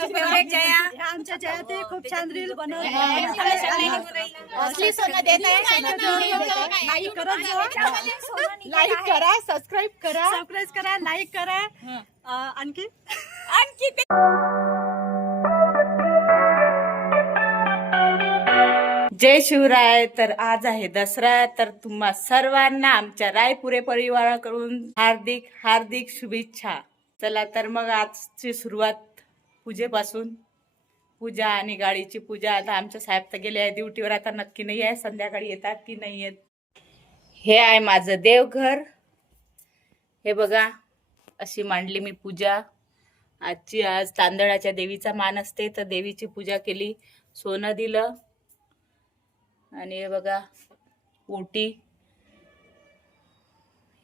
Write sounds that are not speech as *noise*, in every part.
Favourite Jaya आमच्या जयाते खूप छान रील बनवले असली सोनं देत आहे लाईक करत जा. लाईक करा सबस्क्राईब करा. सबस्क्राईब करा लाईक करा. आणखी? आणखी ते जय शिवराय तर आज आहे दसरा तर तुम्हा सर्वांना आमच्या रायपुरे परिवाराकडून हार्दिक हार्दिक शुभेच्छा. चला तर मग आजची सुरुवात पूजेपासून. पूजा आणि गाडीची पूजा. आता आमच्या साहेब तर गेले आहे ड्युटीवर. आता नक्की नाही आहे. संध्याकाळी येतात की नाही येत. हे आहे माझं देवघर. हे बघा. अशी मांडली मी पूजा. आजची आज तांदळाच्या देवीचा मान असते. तर देवीची पूजा केली. सोनं दिलं. आणि हे बघा. ओटी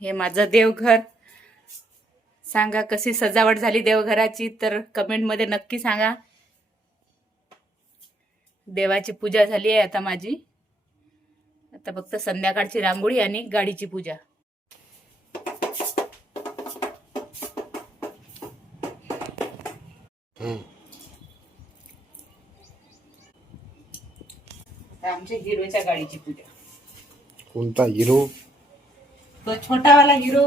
हे माझं देवघर. सांगा कशी सजावट झाली देवघराची? तर कमेंटमध्ये नक्की सांगा. देवाची पूजा झाली आहे आता माझी. आता फक्त संध्याकाळची रांगोळी आणि गाडीची पूजा. आमच्या हिरोच्या गाडीची पूजा. कोणता हिरो तो छोटावाला हिरो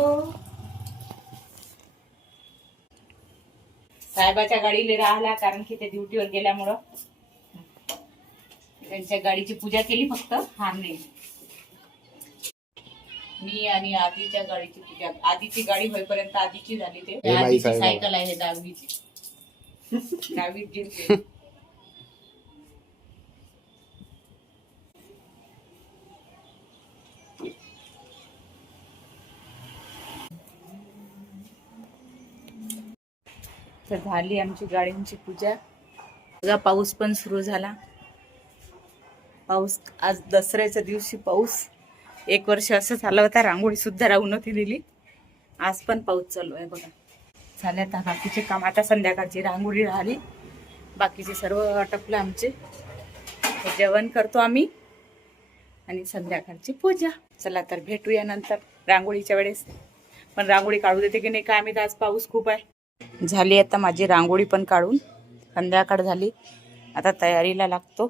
साहेबाच्या गाडीला राहिला कारण की ते ड्युटीवर गेल्यामुळं. त्यांच्या गाडीची पूजा केली फक्त हार नाही मी आणि आधीच्या गाडीची पूजा आधीची गाडी होईपर्यंत आधीची झाली ते. आधीची. सायकल आहे दहावीची दहावीत जिंकली तर झाली आमची गाडींची पूजा. बघा पाऊस पण सुरू झाला. पाऊस आज दसऱ्याच्या दिवशी पाऊस. एक वर्ष असं झालं होता रांगोळीसुद्धा राहू राहून नव्हती दिली आज पण पाऊस चालू आहे बघा. झाले आता बाकीचे काम. आता संध्याकाळची रांगोळी राहिली. बाकीचे सर्व आटपलं आमचे. तर जेवण करतो आम्ही. आणि संध्याकाळची पूजा. चला तर भेटूया नंतर रांगोळीच्या वेळेस. पण रांगोळी काढू देते की नाही काय आम्ही तर आज पाऊस खूप आहे. झाली आता माझी रांगोळी पण काढून. संध्याकाळ झाली. आता तयारीला लागतो.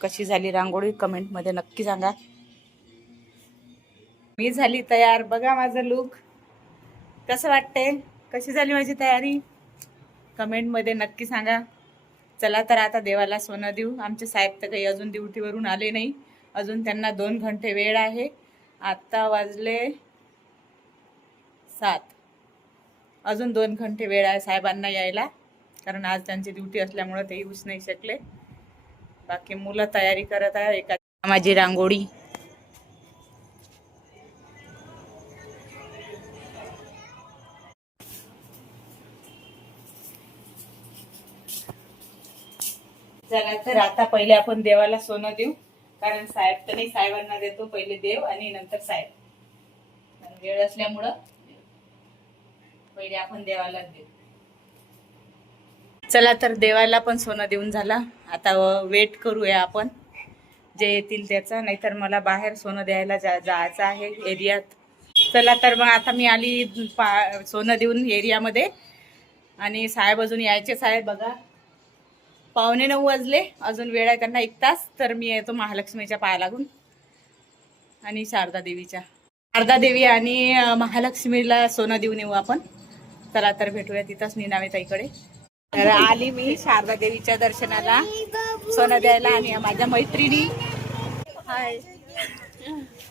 कशी झाली रांगोळी कमेंटमध्ये नक्की सांगा. मी झाली तयार. बघा माझं लुक कसं वाटते कशी झाली माझी तयारी? कमेंटमध्ये नक्की सांगा. चला तर आता देवाला सोनं देऊ. आमचे साहेब तर काही अजून ड्युटीवरून आले नाही. अजून त्यांना दोन घंटे वेळ आहे. आत्ता वाजले सात. अजून दोन घंटे वेळ आहे साहेबांना यायला कारण आज त्यांची ड्युटी असल्यामुळे ते येऊच नाही शकले. बाकी मुलं तयारी करत आहे एका माझी रांगोळी. चला तर आता पहिले आपण देवाला सोनं देऊ कारण साहेब तर नाही साहेबांना देतो पहिले देव आणि नंतर साहेब. वेळ असल्यामुळं पहिले आपण देवाला देऊ. चला तर देवाला पण सोनं देऊन झाला. आता वेट करूया आपण. जे येतील त्याचं. नाहीतर मला बाहेर सोनं द्यायला जा जायचं आहे एरियात. चला तर मग आता मी आली पा सोनं देऊन एरियामध्ये. आणि साहेब अजून यायचे साहेब बघा. पावणे नऊ वाजले. अजून वेळ आहे त्यांना एक तास. तर मी येतो महालक्ष्मीच्या पाया लागून. आणि शारदा देवीच्या. शारदा देवी आणि महालक्ष्मीला सोनं देऊन येऊ आपण. चला तर भेटूया तिथंच निनावे ताईकडे. तर आली मी शारदा देवीच्या दर्शनाला. सोनं द्यायला आणि माझ्या मैत्रिणी. हाय.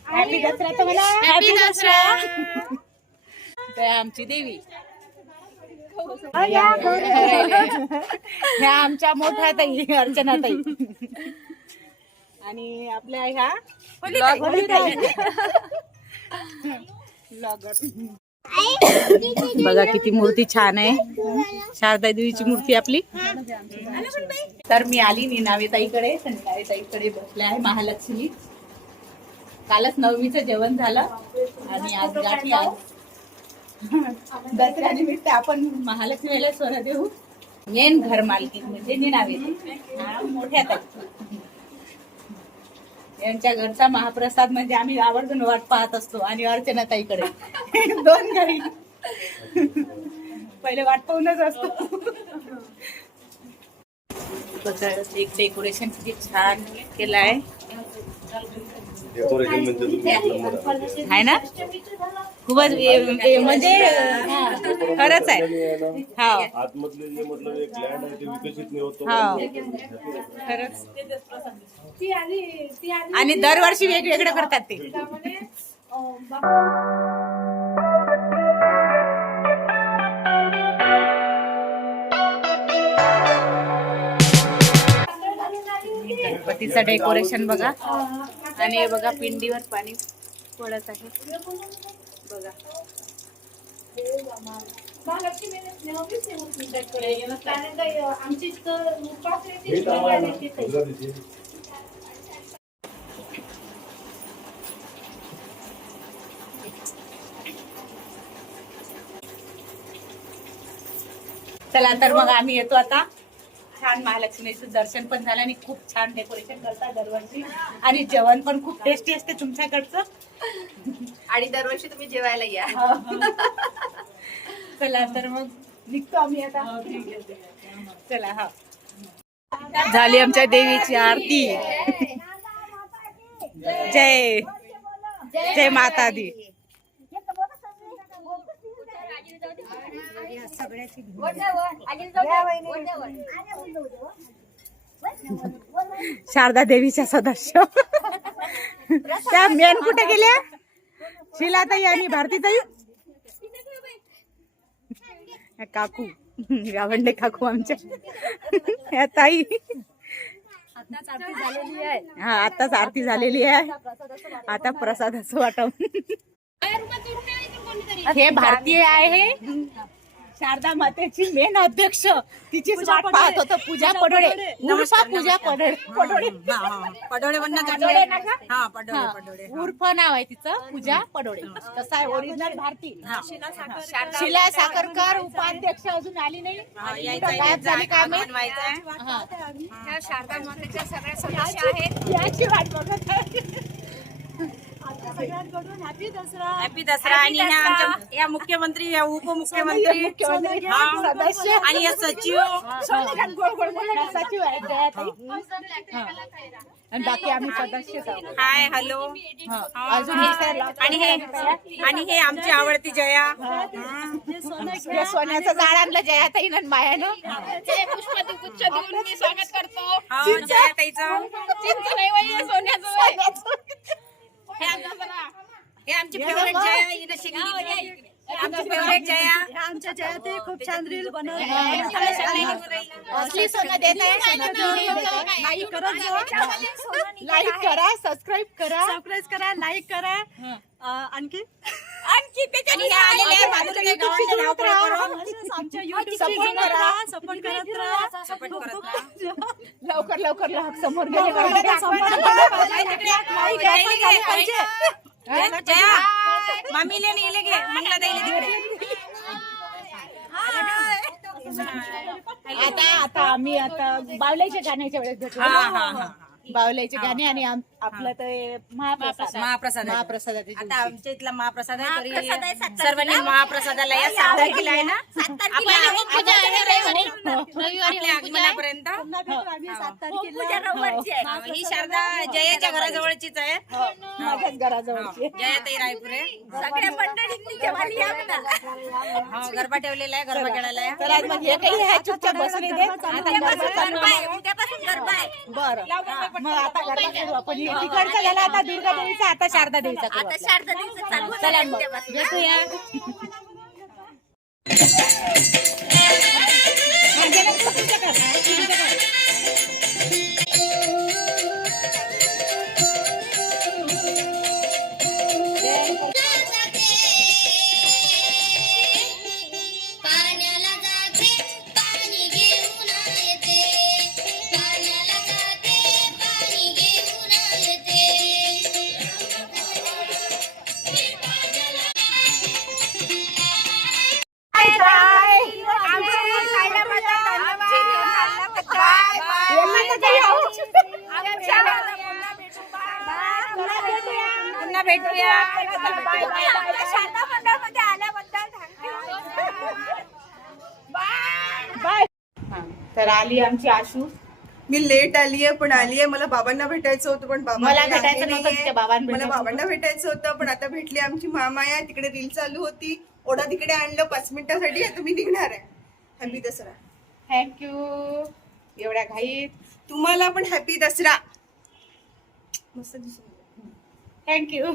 हॅपी दसरा तुम्हाला हॅपी दसरा. तर आमची देवी. ह्या आमच्या मोठ्या ताई अर्चना ताई. आणि आपल्या ह्या ब्लॉगर बघा किती मूर्ती छान आहे. शारदा देवीची मूर्ती आपली. तर मी आली निनावेताईकडे बसले आहे महालक्ष्मी. कालच नवमीचं जेवण झालं आणि आज गाठी दसऱ्यानिमित्त आपण महालक्ष्मीला स्वर देऊ. मेन घर मालकी म्हणजे निनावे. मोठ्या ताई यांच्या घरचा महाप्रसाद म्हणजे आम्ही आवर्जून वाट पाहत असतो आणि अर्चना ताईकडे. दोन घरी. पहिले वाट पाहूनच असतो. एक डेकोरेशन किती छान केलं आहे म्हणजे आहे. ना? खूपच म्हणजे खरंच आहे. हा खरंच. आणि दरवर्षी वेगवेगळं करतात ते. गणपतीचं डेकोरेशन बघा. आणि हे बघा पिंडीवर पाणी पडत आहे. बघा. चला तर मग आम्ही येतो आता. छान महालक्ष्मीचं दर्शन पण झालं आणि खूप छान डेकोरेशन करतात दरवर्षी. आणि जेवण पण खूप टेस्टी असते तुमच्याकडचं. आणि दरवर्षी तुम्ही जेवायला या. चला तर मग निघतो आम्ही आता. चला हा. झाली आमच्या देवीची आरती. जय. जय माता दी. शारदा देवीच्या सदस्य. त्या मेन कुठे गेल्या? शिलाताई आणि भारतीताई? काकू. गावंडे काकू आमच्या. ताई. हा आताच आरती झालेली आहे. आता प्रसादाचं वाटप. हे भारतीय आहे. शारदा मातेची मेन अध्यक्ष. तिचीच वाट पाहत होतं पूजा पडोळे. नमस्कार पूजा पडोळे. पडोळे पडोळे. पडोळे ना का? हा हा. उर्फ नाव आहे तिचं. पूजा पडोळे. कसं आहे? ओरिजिनल भारती. शिला साखरकर. उपाध्यक्ष अजून आली नाही. गायब झाली काय माहीत? हा. शारदा मातेच्या सगळ्या सदस्य आहेत. याची वाट बघत आहे. हॅपी दसरा हॅपी दसरा आणि ह्या आमच्या या मुख्यमंत्री या उपमुख्यमंत्री मुख्यमंत्री हा. सदस्य आणि या सचिव सोनेघाट गोड गोड बोलणारे सचिव आहेत जयाताई. हा. आणि बाकी आम्ही सदस्य आहोत. हाय हॅलो हा. अजून विसरला. आणि हे आणि हे आमची आवडती जया हे सोन्याचं झाड आणलं जयाताई आणि मायानं पुष्पगुच्छ देऊन मी स्वागत करतो हो, जया ताईचं हे सोन्याचं हे आमची फेवरेट जया इथं शिकली आमची फेवरेट जया आमच्या जयाते खूप छान रील असली सोनं देत. लाईक करत जा लाईक करा सबस्क्राईब करा. सबस्क्राईब करा. लाईक करा आणखी? आणखी आणि हे आलेले आहे? बाजूला काही गावाचे नाव पुढे करून. असंच आमच्या युट्यूब Support करा. सपोर्ट करत राहा. Support करत राहा. लवकर लवकर समोर गेले नेले गे ताईले तिकडे आता आता आम्ही आता बावल्याच्या गाण्याच्या वेळेस भेटू हा हा हा. बावल्याचे गाणे आणि आम- आपलं ते महाप्रसाद महाप्रसाद आता आमच्या इथला महाप्रसाद आहे तरी सर्वांनी महाप्रसादाला या तारखेला आहे ना? आपण आपल्या आगमनापर्यंत पुन्हा भेटू आम्ही सात तारखेला हा, ही शारदा जयाच्या घराजवळचीच आहे. माझ्याच घराजवळची जया ताई रायपुरे. सगळ्या हो गरबा ठेवलेला आहे गरबा खेळायला आहे. तर आज मग हे काही आहे चुपचाप बसले दे आता गरबा चालू आहे. उद्यापासून गरबा आहे. बरं. मग आता करू आपण. हे तिकडचा झाला आता दुर्गा देवीचा आता शारदा देवीचा करू आता. शारदा दिवसात चालू चला मग. भेटूया. *laughs* पाण्याला भेटूया तर आली आमची आशू. मी लेट आलीये पण आलीये मला बाबांना भेटायचं होतं पण बाबा मला भेटायचं आहे नव्हतं, नाहीये. तिच्या बाबांना मला भेटायचं बाबांना भेटायचं होतं पण आता भेटली आमची मामाया. तिकडे रील चालू होती. ओढा तिकडे आणलं. पाच मिनिटासाठी आता मी निघणार आहे. हॅपी दसरा. थँक्यू एवढ्या घाईत. तुम्हाला पण हॅपी दसरा. मस्त दिसून थँक्यू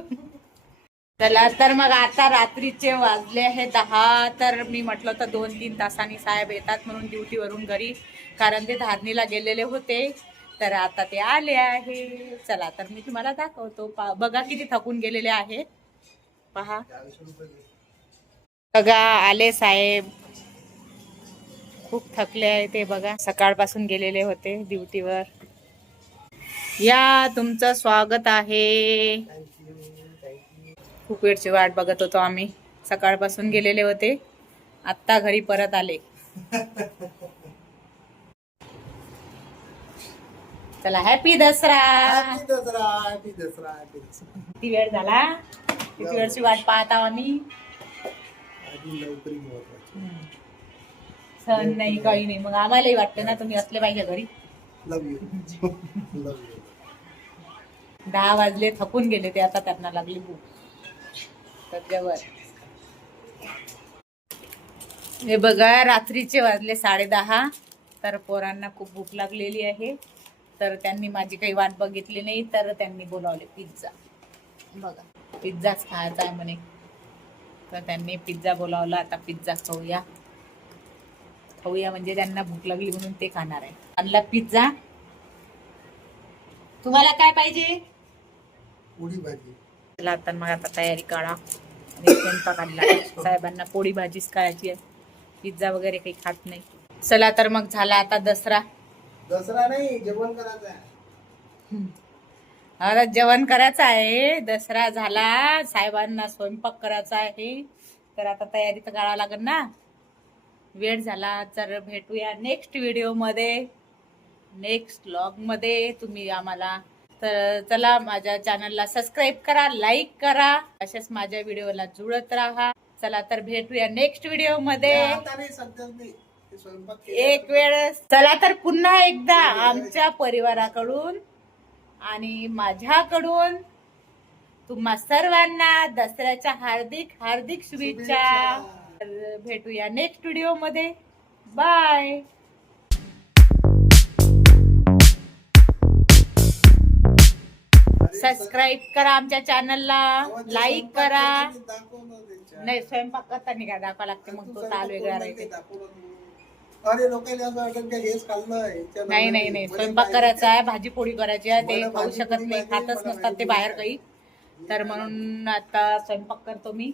चला तर मग आता रात्रीचे वाजले आहे दहा तर मी म्हटलं तर दोन तीन तासांनी साहेब येतात म्हणून ड्युटीवरून घरी कारण ते धारणीला गेलेले होते तर आता ते आले आहे. चला तर मी तुम्हाला दाखवतो. पा- बघा किती थकून गेलेले आहेत पहा. बघा आले साहेब. खूप थकले आहे ते बघा. सकाळपासून गेलेले होते ड्युटीवर. या तुमचं स्वागत आहे. खूप वेळची वाट बघत होतो आम्ही. सकाळपासून गेलेले होते. आत्ता घरी परत आले. चला हॅपी दसरा. किती वेळ झाला? किती वेळची वाट पाहत आम्ही? सण नाही काही नाही. मग आम्हालाही वाटतं ना तुम्ही असले पाहिजे घरी. लव यू *laughs* दहा वाजले थकून गेले ते आता त्यांना लागली भूक. त्याच्यावर हे बघा रात्रीचे वाजले साडे दहा. तर पोरांना खूप भूक लागलेली आहे. तर त्यांनी माझी काही वाट बघितली नाही तर त्यांनी बोलावले पिझ्झा. बघा पिझ्झाच खायचा आहे म्हणे. तर त्यांनी पिझ्झा बोलावला आता पिझ्झा खाऊया. खाऊया म्हणजे त्यांना भूक लागली म्हणून ते खाणार आहे. आणला पिझ्झा. तुम्हाला काय पाहिजे? पोळी भाजी. चला आता मग आता तयारी करा आणि आणला साहेबांना पोळी भाजीच करायची आहे. पिझ्झा वगैरे काही खात नाही. चला तर मग झाला आता दसरा. दसरा नाही जेवण करायचं आहे. आता जेवण करायचं आहे. दसरा झाला. साहेबांना स्वयंपाक करायचा आहे. तर आता तयारी तर करावं लागेल ना. वेळ झाला तर भेटूया नेक्स्ट व्हिडिओमध्ये नेक्स्टमध्ये तुम्ही आम्हाला तर चला माझ्या चॅनलला सबस्क्राईब करा लाईक करा. अशाच माझ्या व्हिडिओला जुळत राहा. चला तर भेटूया नेक्स्ट स्वयंपाक केला. एक वेळ. चला तर पुन्हा एकदा आमच्या परिवाराकडून आणि माझ्याकडून तुम्हा सर्वांना दसऱ्याच्या हार्दिक हार्दिक शुभेच्छा. भेटूया नेक्स्ट व्हिडिओमध्ये. बाय सबस्क्राईब करा आमच्या चॅनलला लाईक करा. नाही स्वयंपाक करताना काय दाखवा लागते मग तू ताल वेगळा राहते. नाही दाखवलं तू. अरे लोकांना असं वाटेल की हेच खाल्लं ह्याच्या नाही नाही स्वयंपाक करायचा आहे भाजी पोळी करायची आहे ते खाऊ शकत नाही खातच नसतात ते बाहेर काही. तर म्हणून आता स्वयंपाक करतो मी.